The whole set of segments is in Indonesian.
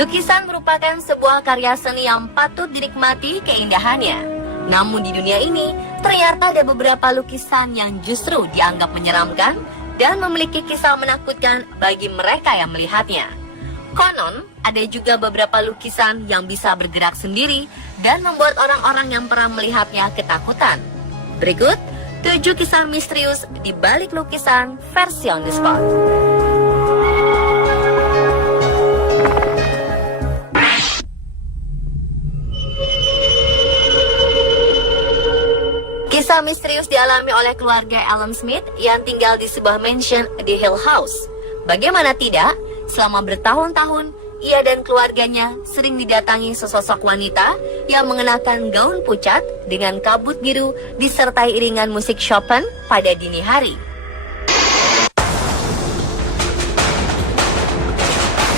Lukisan merupakan sebuah karya seni yang patut dinikmati keindahannya. Namun di dunia ini, ternyata ada beberapa lukisan yang justru dianggap menyeramkan dan memiliki kisah menakutkan bagi mereka yang melihatnya. Konon, ada juga beberapa lukisan yang bisa bergerak sendiri dan membuat orang-orang yang pernah melihatnya ketakutan. Berikut 7 kisah misterius di balik lukisan versi on the spot. Kisah misterius dialami oleh keluarga Alan Smith yang tinggal di sebuah mansion di Hill House. Bagaimana tidak, selama bertahun-tahun, ia dan keluarganya sering didatangi sesosok wanita yang mengenakan gaun pucat dengan kabut biru disertai iringan musik Chopin pada dini hari.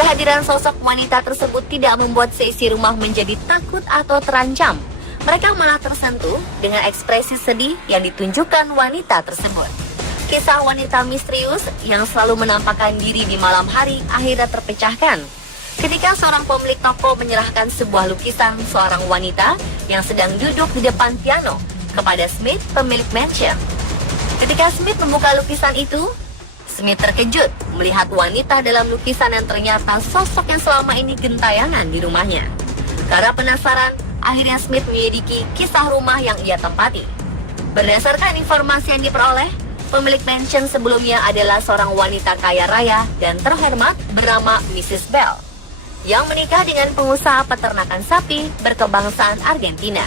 Kehadiran sosok wanita tersebut tidak membuat seisi rumah menjadi takut atau terancam. Mereka malah tersentuh dengan ekspresi sedih yang ditunjukkan wanita tersebut. Kisah wanita misterius yang selalu menampakkan diri di malam hari akhirnya terpecahkan ketika seorang pemilik toko menyerahkan sebuah lukisan seorang wanita yang sedang duduk di depan piano kepada Smith, pemilik mansion. Ketika Smith membuka lukisan itu, Smith terkejut melihat wanita dalam lukisan yang ternyata sosok yang selama ini gentayangan di rumahnya. Karena penasaran, akhirnya Smith menyelidiki kisah rumah yang ia tempati. Berdasarkan informasi yang diperoleh, pemilik mansion sebelumnya adalah seorang wanita kaya raya dan terhormat bernama Mrs. Bell, yang menikah dengan pengusaha peternakan sapi berkebangsaan Argentina.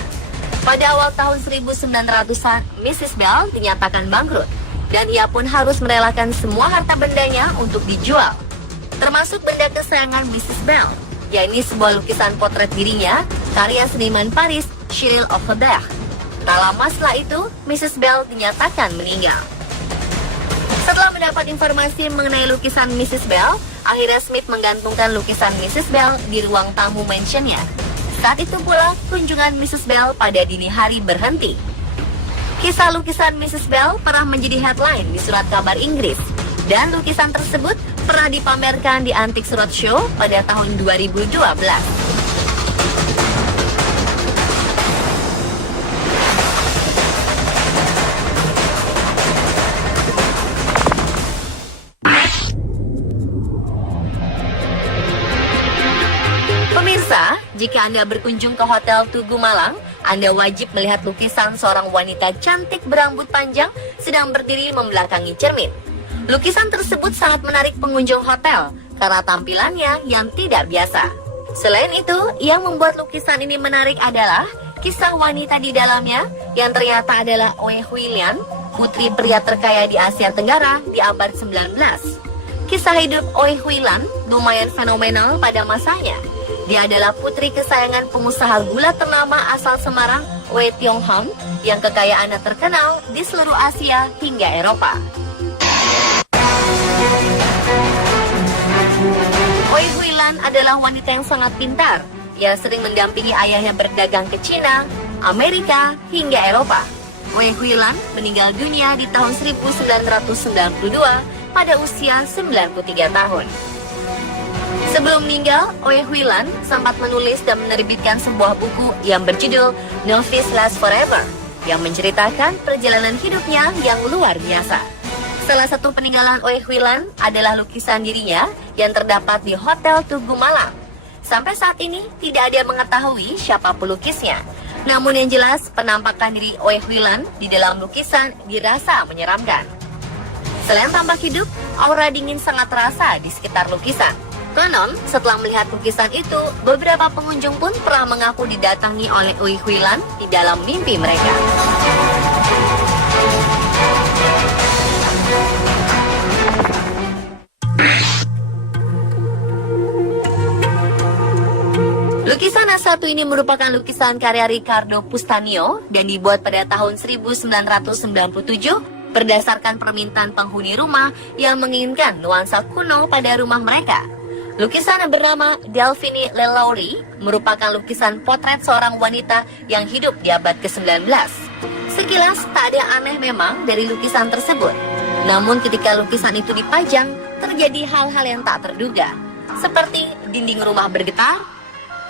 Pada awal tahun 1900-an, Mrs. Bell dinyatakan bangkrut, dan ia pun harus merelakan semua harta bendanya untuk dijual, termasuk benda kesayangan Mrs. Bell, yakni sebuah lukisan potret dirinya, karya seniman Paris, Cyril Offerberg. Tak lama setelah itu, Mrs. Bell dinyatakan meninggal. Setelah mendapat informasi mengenai lukisan Mrs. Bell, akhirnya Smith menggantungkan lukisan Mrs. Bell di ruang tamu mansionnya. Saat itu pula, kunjungan Mrs. Bell pada dini hari berhenti. Kisah lukisan Mrs. Bell pernah menjadi headline di surat kabar Inggris, dan lukisan tersebut pernah dipamerkan di Antiques Roadshow pada tahun 2012. Pemirsa, jika Anda berkunjung ke Hotel Tugu Malang, Anda wajib melihat lukisan seorang wanita cantik berambut panjang sedang berdiri membelakangi cermin. Lukisan tersebut sangat menarik pengunjung hotel karena tampilannya yang tidak biasa. Selain itu, yang membuat lukisan ini menarik adalah kisah wanita di dalamnya yang ternyata adalah Oe Hui Lian, putri pria terkaya di Asia Tenggara di abad 19. Kisah hidup Oe Hui Lian lumayan fenomenal pada masanya. Dia adalah putri kesayangan pengusaha gula ternama asal Semarang, Wei Tiong-hon, yang kekayaannya terkenal di seluruh Asia hingga Eropa. Oe Hui Lian adalah wanita yang sangat pintar. Ia sering mendampingi ayahnya berdagang ke Cina, Amerika, hingga Eropa. Oe Hui Lian meninggal dunia di tahun 1992 pada usia 93 tahun. Sebelum meninggal, Oe Hui Lian sempat menulis dan menerbitkan sebuah buku yang berjudul Novice Lasts Forever, yang menceritakan perjalanan hidupnya yang luar biasa. Salah satu peninggalan Oe Hui Lian adalah lukisan dirinya yang terdapat di Hotel Tugu Malang. Sampai saat ini tidak ada yang mengetahui siapa pelukisnya. Namun yang jelas, penampakan diri Oe Hui Lian di dalam lukisan dirasa menyeramkan. Selain tampak hidup, aura dingin sangat terasa di sekitar lukisan. Konon, setelah melihat lukisan itu, beberapa pengunjung pun pernah mengaku didatangi oleh Oe Hui Lian di dalam mimpi mereka. Lukisan A1 ini merupakan lukisan karya Riccardo Pustanio dan dibuat pada tahun 1997 berdasarkan permintaan penghuni rumah yang menginginkan nuansa kuno pada rumah mereka. Lukisan yang bernama Delphine Lelaurie merupakan lukisan potret seorang wanita yang hidup di abad ke-19. Sekilas tak ada yang aneh memang dari lukisan tersebut. Namun ketika lukisan itu dipajang, terjadi hal-hal yang tak terduga. seperti dinding rumah bergetar,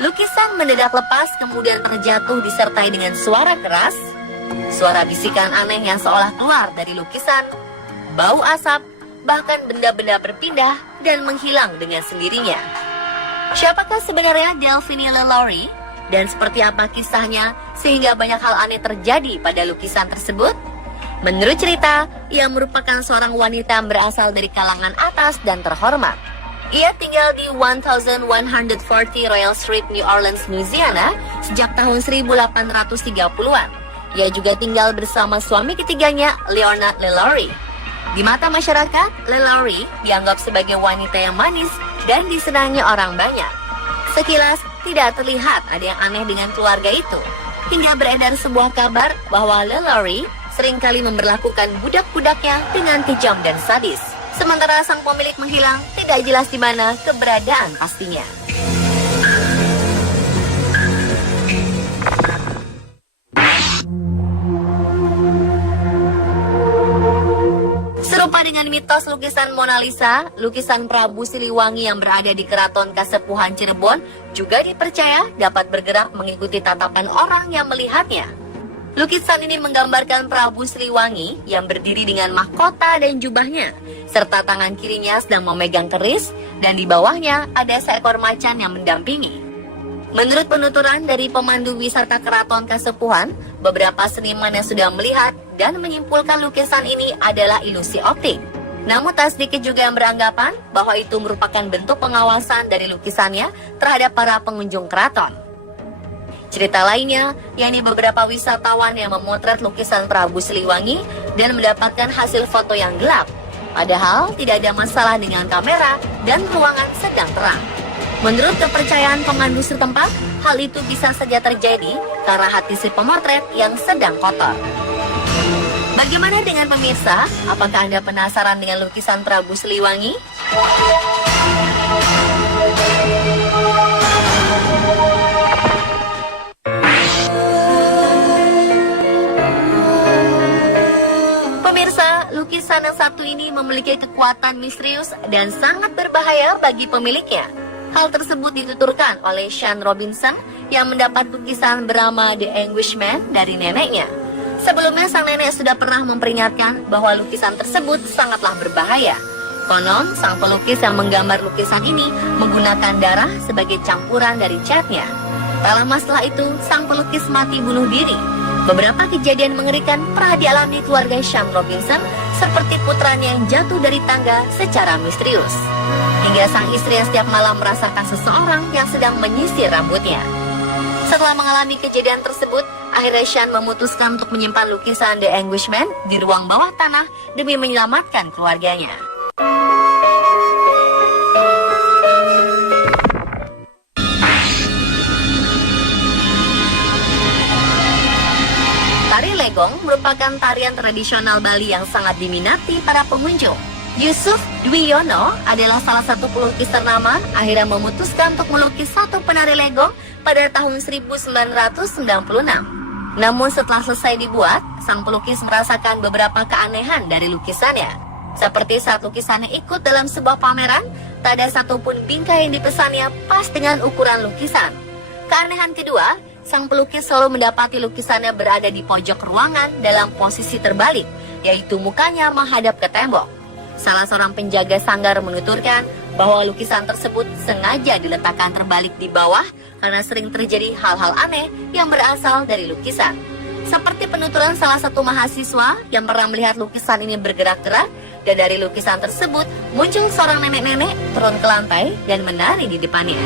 lukisan mendadak lepas kemudian terjatuh disertai dengan suara keras, suara bisikan aneh yang seolah keluar dari lukisan, bau asap, bahkan benda-benda berpindah dan menghilang dengan sendirinya. Siapakah sebenarnya Delphine LaLaurie dan seperti apa kisahnya sehingga banyak hal aneh terjadi pada lukisan tersebut? Menurut cerita, ia merupakan seorang wanita yang berasal dari kalangan atas dan terhormat. Ia tinggal di 1140 Royal Street, New Orleans, Louisiana sejak tahun 1830-an. Ia juga tinggal bersama suami ketiganya, Leonard LaLaurie. Di mata masyarakat, LaLaurie dianggap sebagai wanita yang manis dan disenangi orang banyak. Sekilas, tidak terlihat ada yang aneh dengan keluarga itu, hingga beredar sebuah kabar bahwa LaLaurie seringkali memperlakukan budak-budaknya dengan kejam dan sadis. Sementara sang pemilik menghilang, tidak jelas di mana keberadaan pastinya. Serupa dengan mitos lukisan Mona Lisa, lukisan Prabu Siliwangi yang berada di Keraton Kasepuhan Cirebon juga dipercaya dapat bergerak mengikuti tatapan orang yang melihatnya. Lukisan ini menggambarkan Prabu Siliwangi yang berdiri dengan mahkota dan jubahnya, serta tangan kirinya sedang memegang keris, dan di bawahnya ada seekor macan yang mendampingi. Menurut penuturan dari pemandu wisata Keraton Kasepuhan, beberapa seniman yang sudah melihat dan menyimpulkan lukisan ini adalah ilusi optik. Namun tak sedikit juga yang beranggapan bahwa itu merupakan bentuk pengawasan dari lukisannya terhadap para pengunjung keraton. Cerita lainnya, yakni beberapa wisatawan yang memotret lukisan Prabu Siliwangi dan mendapatkan hasil foto yang gelap. Padahal tidak ada masalah dengan kamera dan ruangan sedang terang. Menurut kepercayaan pemandu setempat, hal itu bisa saja terjadi karena hati si pemotret yang sedang kotor. Bagaimana dengan pemirsa? Apakah Anda penasaran dengan lukisan Prabu Siliwangi? Pemirsa, lukisan yang satu ini memiliki kekuatan misterius dan sangat berbahaya bagi pemiliknya. Hal tersebut dituturkan oleh Sean Robinson yang mendapat lukisan bernama The Anguished Man dari neneknya. Sebelumnya sang nenek sudah pernah memperingatkan bahwa lukisan tersebut sangatlah berbahaya. Konon, sang pelukis yang menggambar lukisan ini menggunakan darah sebagai campuran dari catnya. Tak lama setelah itu, sang pelukis mati bunuh diri. Beberapa kejadian mengerikan pernah dialami keluarga Sean Robinson, seperti putranya yang jatuh dari tangga secara misterius. Hingga sang istri yang setiap malam merasakan seseorang yang sedang menyisir rambutnya. Setelah mengalami kejadian tersebut, akhirnya Sean memutuskan untuk menyimpan lukisan The Anguished Man di ruang bawah tanah demi menyelamatkan keluarganya. Tari Legong merupakan tarian tradisional Bali yang sangat diminati para pengunjung. Yusuf Dwiyono adalah salah satu pelukis ternama, akhirnya memutuskan untuk melukis satu penari legong pada tahun 1996. Namun setelah selesai dibuat, sang pelukis merasakan beberapa keanehan dari lukisannya. Seperti saat lukisannya ikut dalam sebuah pameran, tak ada satupun bingkai yang dipesannya pas dengan ukuran lukisan. Keanehan kedua, sang pelukis selalu mendapati lukisannya berada di pojok ruangan dalam posisi terbalik, yaitu mukanya menghadap ke tembok. Salah seorang penjaga sanggar menuturkan bahwa lukisan tersebut sengaja diletakkan terbalik di bawah karena sering terjadi hal-hal aneh yang berasal dari lukisan. Seperti penuturan salah satu mahasiswa yang pernah melihat lukisan ini bergerak-gerak, dan dari lukisan tersebut muncul seorang nenek-nenek turun ke lantai dan menari di depannya.